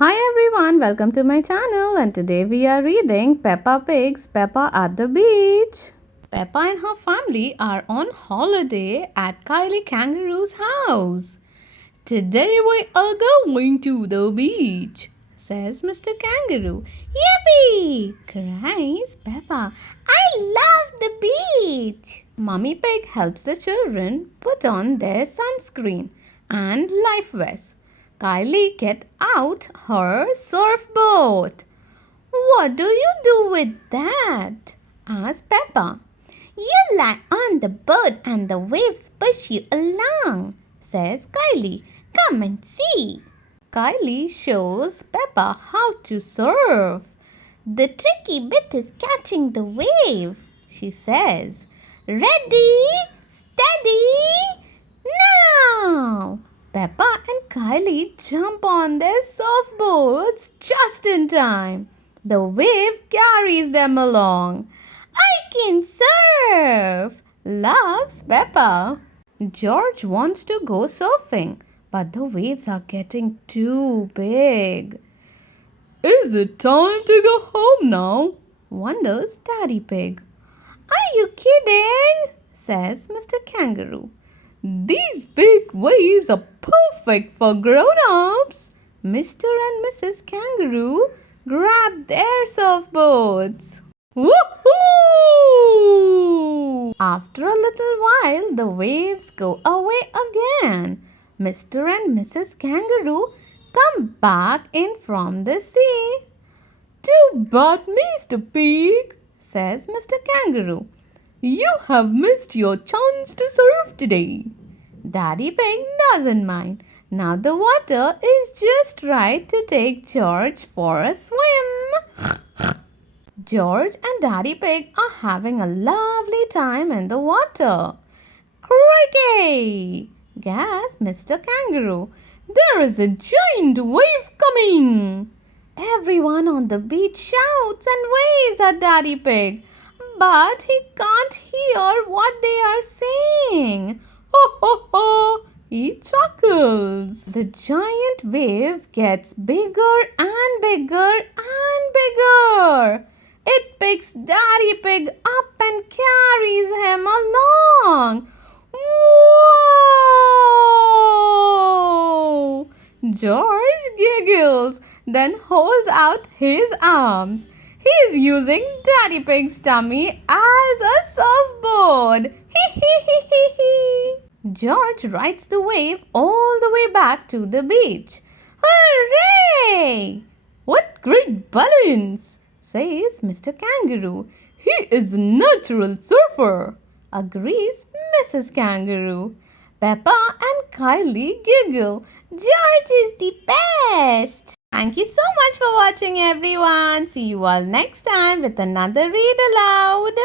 Hi everyone, welcome to my channel and today we are reading Peppa Pig's Peppa at the Beach. Peppa and her family are on holiday at Kylie Kangaroo's house. Today we are going to the beach, says Mr. Kangaroo. Yippee! Cries Peppa. I love the beach. Mummy Pig helps the children put on their sunscreen and life vests. Kylie get out her surfboard. What do you do with that? Asked Peppa. You lie on the boat and the waves push you along, says Kylie. Come and see. Kylie shows Peppa how to surf. The tricky bit is catching the wave, she says. Ready, steady, now! Peppa and Kylie jump on their surfboards just in time. The wave carries them along. I can surf, loves Peppa. George wants to go surfing, but the waves are getting too big. Is it time to go home now? Wonders Daddy Pig. Are you kidding? Says Mr. Kangaroo. These big waves are perfect for grown-ups. Mr. and Mrs. Kangaroo grab their surfboards. Woohoo! After a little while, the waves go away again. Mr. and Mrs. Kangaroo come back in from the sea. Too bad, Mr. Pig, says Mr. Kangaroo. You have missed your chance to surf today. Daddy Pig doesn't mind. Now the water is just right to take George for a swim. George and Daddy Pig are having a lovely time in the water. Crickey! Gasped Mr. Kangaroo. There is a giant wave coming! Everyone on the beach shouts and waves at Daddy Pig, but he can't hear what they are saying. Ho ho ho! He chuckles. The giant wave gets bigger and bigger and bigger. It picks Daddy Pig up and carries him along. Whoa! George giggles, then holds out his arms. He is using Daddy Pig's tummy as a surfboard. George rides the wave all the way back to the beach. Hooray! What great balance, says Mr. Kangaroo. He is a natural surfer, agrees Mrs. Kangaroo. Peppa and Kylie giggle. George is the best. Thank you so much for watching, everyone. See you all next time with another read aloud.